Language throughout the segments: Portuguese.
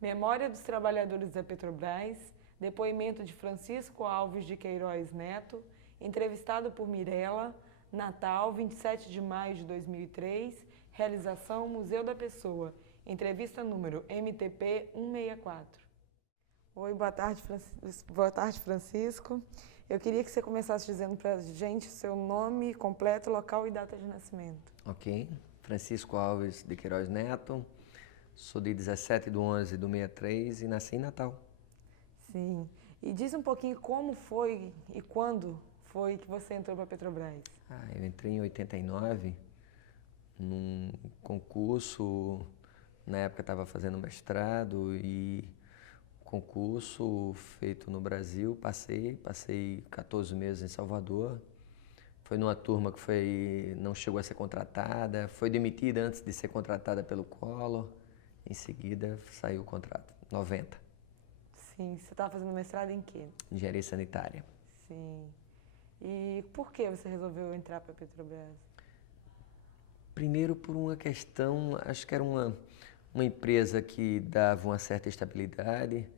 Memória dos Trabalhadores da Petrobras, depoimento de Francisco Alves de Queiroz Neto, entrevistado por Mirella, Natal, 27 de maio de 2003, realização Museu da Pessoa, entrevista número MTP 164. Oi, boa tarde, Francisco. Eu queria que você começasse dizendo para a gente o seu nome completo, local e data de nascimento. Ok. Francisco Alves de Queiroz Neto, sou de 17/11/63 e nasci em Natal. Sim. E diz um pouquinho como foi e quando foi que você entrou para a Petrobras. Eu entrei em 89 num concurso, na época estava fazendo mestrado e concurso feito no Brasil, passei 14 meses em Salvador. Foi numa turma que não chegou a ser contratada, foi demitida antes de ser contratada pelo Collor, em seguida saiu o contrato, 90. Sim, você estava fazendo mestrado em quê? Engenharia sanitária. Sim. E por que você resolveu entrar para a Petrobras? Primeiro por uma questão, acho que era uma empresa que dava uma certa estabilidade.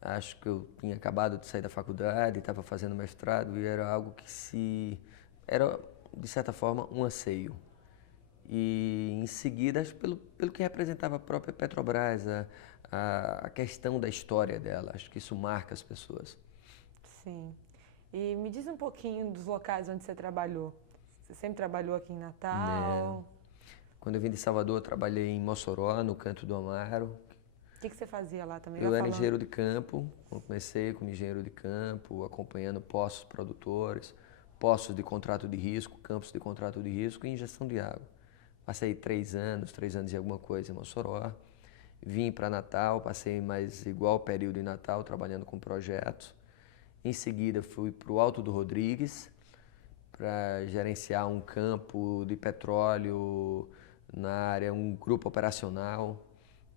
Acho que eu tinha acabado de sair da faculdade, estava fazendo mestrado e era algo que era, de certa forma, um anseio. E em seguida, acho pelo que representava a própria Petrobras, a questão da história dela, acho que isso marca as pessoas. Sim. E me diz um pouquinho dos locais onde você trabalhou. Você sempre trabalhou aqui em Né? Natal? Quando eu vim de Salvador, eu trabalhei em Mossoró, no Canto do Amaro. O que você fazia lá também? Eu era engenheiro de campo, comecei como engenheiro de campo, acompanhando poços produtores, poços de contrato de risco, campos de contrato de risco e injeção de água. Passei 3 anos e alguma coisa em Mossoró. Vim para Natal, passei mais igual período em Natal, trabalhando com projetos. Em seguida, fui para o Alto do Rodrigues, para gerenciar um campo de petróleo na área, um grupo operacional,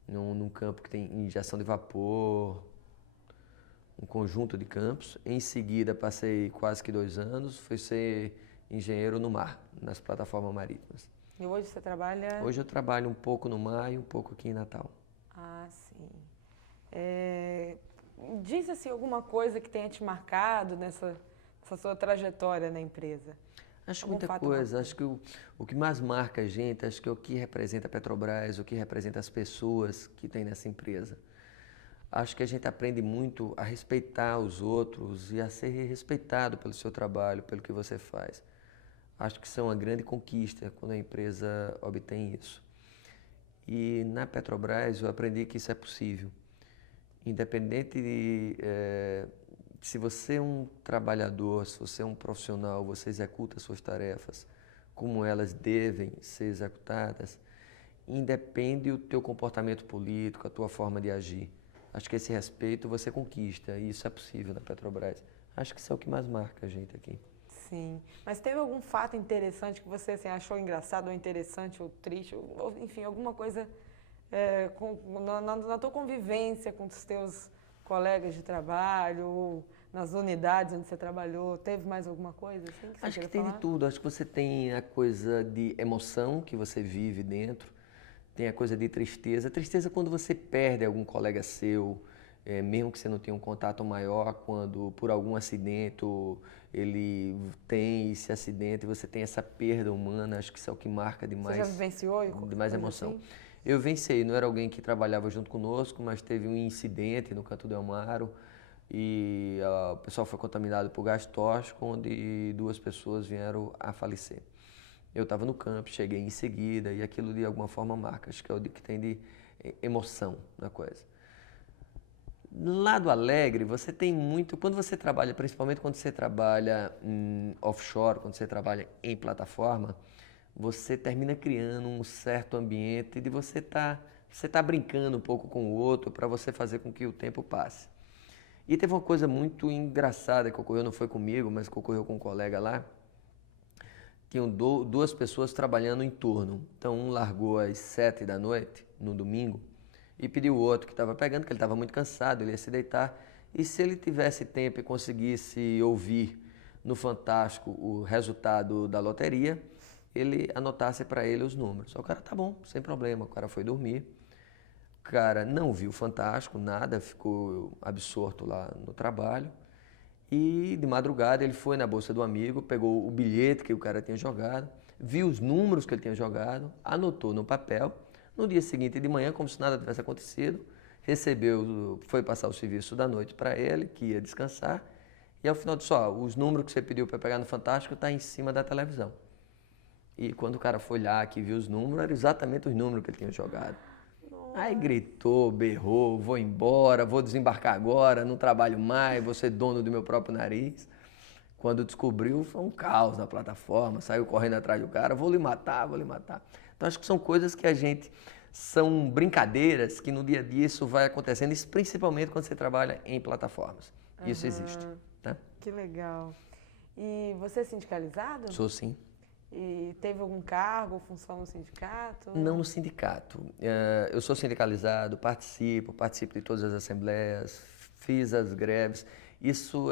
num campo que tem injeção de vapor, um conjunto de campos. Em seguida, passei quase que 2 anos, fui ser engenheiro no mar, nas plataformas marítimas. E hoje você trabalha? Hoje eu trabalho um pouco no mar e um pouco aqui em Natal. Ah, sim. Diz assim alguma coisa que tenha te marcado nessa sua trajetória na empresa. Acho Algum muita fato coisa, marcante? acho que o que mais marca a gente, acho que é o que representa a Petrobras, o que representa as pessoas que tem nessa empresa. Acho que a gente aprende muito a respeitar os outros e a ser respeitado pelo seu trabalho, pelo que você faz. Acho que isso é uma grande conquista quando a empresa obtém isso. E na Petrobras eu aprendi que isso é possível. Independente se você é um trabalhador, se você é um profissional, você executa suas tarefas como elas devem ser executadas, independe do teu comportamento político, a tua forma de agir. Acho que esse respeito você conquista e isso é possível na Petrobras. Acho que isso é o que mais marca a gente aqui. Sim. Mas teve algum fato interessante que você assim, achou engraçado ou interessante ou triste, ou enfim, alguma coisa na tua convivência com os teus colegas de trabalho ou nas unidades onde você trabalhou, teve mais alguma coisa assim que você Acho que queira tem de falar? tudo. Acho que você tem a coisa de emoção que você vive dentro, tem a coisa de tristeza. Tristeza quando você perde algum colega seu, mesmo que você não tenha um contato maior, quando por algum acidente ele tem esse acidente e você tem essa perda humana. Acho que isso é o que marca Você já demais, vivenciou demais coisa emoção. assim? Eu vencei, não era alguém que trabalhava junto conosco, mas teve um incidente no Canto do Amaro e o pessoal foi contaminado por gás tóxico, onde 2 pessoas vieram a falecer. Eu estava no campo, cheguei em seguida e aquilo de alguma forma marca, acho que é o que tem de emoção na coisa. Lado alegre, você tem muito, quando você trabalha, principalmente quando você trabalha offshore, quando você trabalha em plataforma, você termina criando um certo ambiente de você tá brincando um pouco com o outro para você fazer com que o tempo passe. E teve uma coisa muito engraçada que ocorreu, não foi comigo, mas que ocorreu com um colega lá. Tinham 2 pessoas trabalhando em turno. Então um largou às 7 da noite, no domingo, e pediu o outro que estava pegando, que ele estava muito cansado, ele ia se deitar. E se ele tivesse tempo e conseguisse ouvir no Fantástico o resultado da loteria, ele anotasse para ele os números. O cara, tá bom, sem problema. O cara foi dormir. cara não viu o Fantástico, nada, ficou absorto lá no trabalho. E de madrugada ele foi na bolsa do amigo, pegou o bilhete que o cara tinha jogado, viu os números que ele tinha jogado, anotou no papel. No dia seguinte de manhã, como se nada tivesse acontecido, recebeu, foi passar o serviço da noite para ele, que ia descansar. E ao final disse, ó, os números que você pediu para pegar no Fantástico tá em cima da televisão. E quando o cara foi lá que viu os números, eram exatamente os números que ele tinha jogado. Aí gritou, berrou, vou embora, vou desembarcar agora, não trabalho mais, vou ser dono do meu próprio nariz. Quando descobriu, foi um caos na plataforma, saiu correndo atrás do cara, vou lhe matar, vou lhe matar. Então acho que são coisas que são brincadeiras que no dia a dia isso vai acontecendo, isso principalmente quando você trabalha em plataformas. Isso existe. Tá? Que legal. E você é sindicalizado? Sou sim. E teve algum cargo ou função no sindicato? Não no sindicato. Eu sou sindicalizado, participo de todas as assembleias, fiz as greves. Isso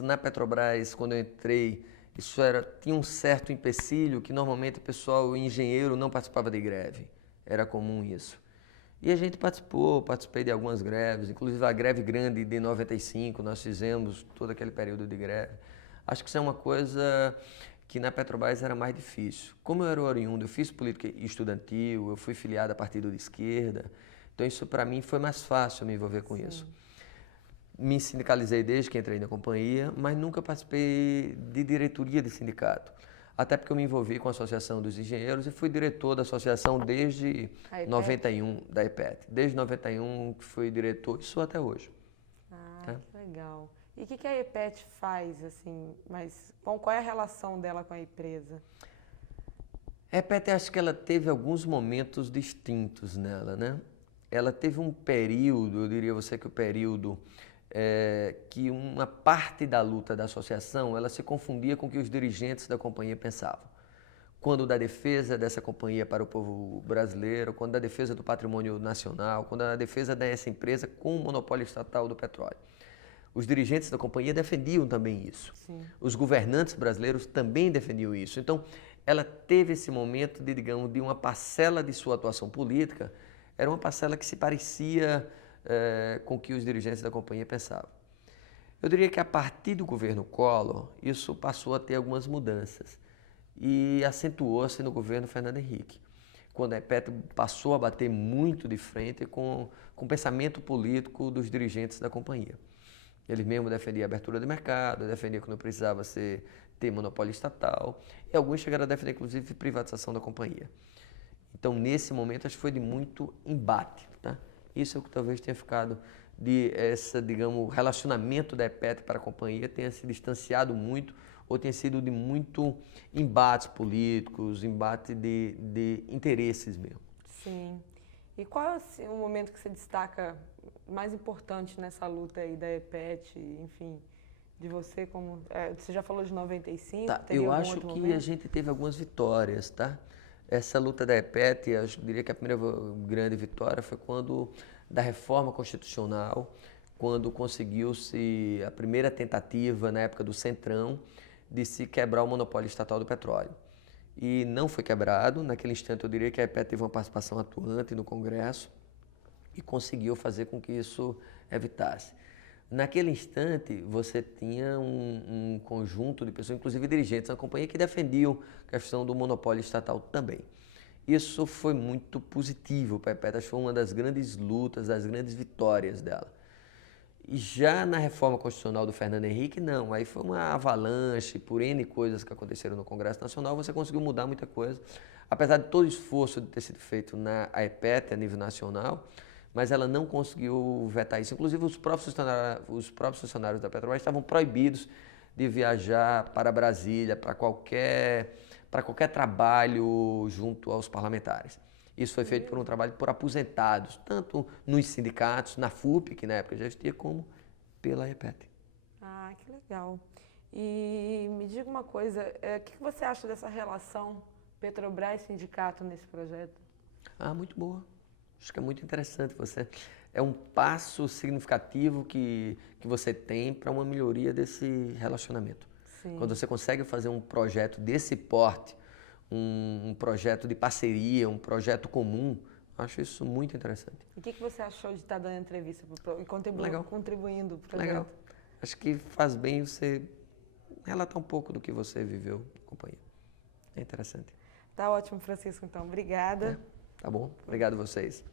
na Petrobras, quando eu entrei, tinha um certo empecilho que normalmente o pessoal, o engenheiro, não participava de greve. Era comum isso. E a gente participei de algumas greves, inclusive a greve grande de 95, nós fizemos todo aquele período de greve. Acho que isso é uma coisa que na Petrobras era mais difícil. Como eu era oriundo, eu fiz política estudantil, eu fui filiado a partido de esquerda, então isso para mim foi mais fácil me envolver com isso. Me sindicalizei desde que entrei na companhia, mas nunca participei de diretoria de sindicato. Até porque eu me envolvi com a Associação dos Engenheiros e fui diretor da associação desde 91, da EPET. Desde 91 que fui diretor e sou até hoje. Tá? Que legal. E o que a EPET faz, assim, mas qual é a relação dela com a empresa? A EPET, acho que ela teve alguns momentos distintos nela, né? Ela teve um período, eu diria a você que o período que uma parte da luta da associação, ela se confundia com o que os dirigentes da companhia pensavam. Quando da defesa dessa companhia para o povo brasileiro, quando da defesa do patrimônio nacional, quando da defesa dessa empresa com o monopólio estatal do petróleo. Os dirigentes da companhia defendiam também isso. Sim. Os governantes brasileiros também defendiam isso. Então, ela teve esse momento de uma parcela de sua atuação política, era uma parcela que se parecia com o que os dirigentes da companhia pensavam. Eu diria que a partir do governo Collor, isso passou a ter algumas mudanças e acentuou-se no governo Fernando Henrique, quando a EPET passou a bater muito de frente com o pensamento político dos dirigentes da companhia. Eles mesmos defendiam a abertura do mercado, defendiam que não precisava ter monopólio estatal, e alguns chegaram a defender, inclusive, privatização da companhia. Então, nesse momento, acho que foi de muito embate. Tá? Isso é o que talvez tenha ficado relacionamento da EPET para a companhia tenha se distanciado muito, ou tenha sido de muito embates políticos, embate de interesses mesmo. Sim. E qual é assim, o momento que você destaca mais importante nessa luta aí da EPET, enfim, de você como... você já falou de 95, tá, teria eu algum acho outro que momento? a gente teve algumas vitórias, tá? Essa luta da EPET, eu diria que a primeira grande vitória foi da reforma constitucional, quando conseguiu-se a primeira tentativa, na época do Centrão, de se quebrar o monopólio estatal do petróleo. E não foi quebrado. Naquele instante, eu diria que a EPET teve uma participação atuante no Congresso e conseguiu fazer com que isso evitasse. Naquele instante, você tinha um conjunto de pessoas, inclusive dirigentes da companhia, que defendiam a questão do monopólio estatal também. Isso foi muito positivo para a EPET, acho que foi uma das grandes lutas, das grandes vitórias dela. E já na reforma constitucional do Fernando Henrique, não. Aí foi uma avalanche, por N coisas que aconteceram no Congresso Nacional, você conseguiu mudar muita coisa. Apesar de todo o esforço de ter sido feito na EPET a nível nacional, mas ela não conseguiu vetar isso. Inclusive, os próprios funcionários da Petrobras estavam proibidos de viajar para Brasília, para qualquer trabalho junto aos parlamentares. Isso foi feito por um trabalho por aposentados, tanto nos sindicatos, na FUP, que na época já existia, como pela EPET. Ah, que legal. E me diga uma coisa, o que você acha dessa relação Petrobras-sindicato nesse projeto? Ah, muito boa. Acho que é muito interessante. É um passo significativo que você tem para uma melhoria desse relacionamento. Sim. Quando você consegue fazer um projeto desse porte, um projeto de parceria, um projeto comum, Acho isso muito interessante. E o que você achou de estar dando entrevista e contribuindo para o projeto? Legal. Acho que faz bem você relatar um pouco do que você viveu na companhia. É interessante. Tá ótimo, Francisco, então. Obrigada. Tá bom. Obrigado a vocês.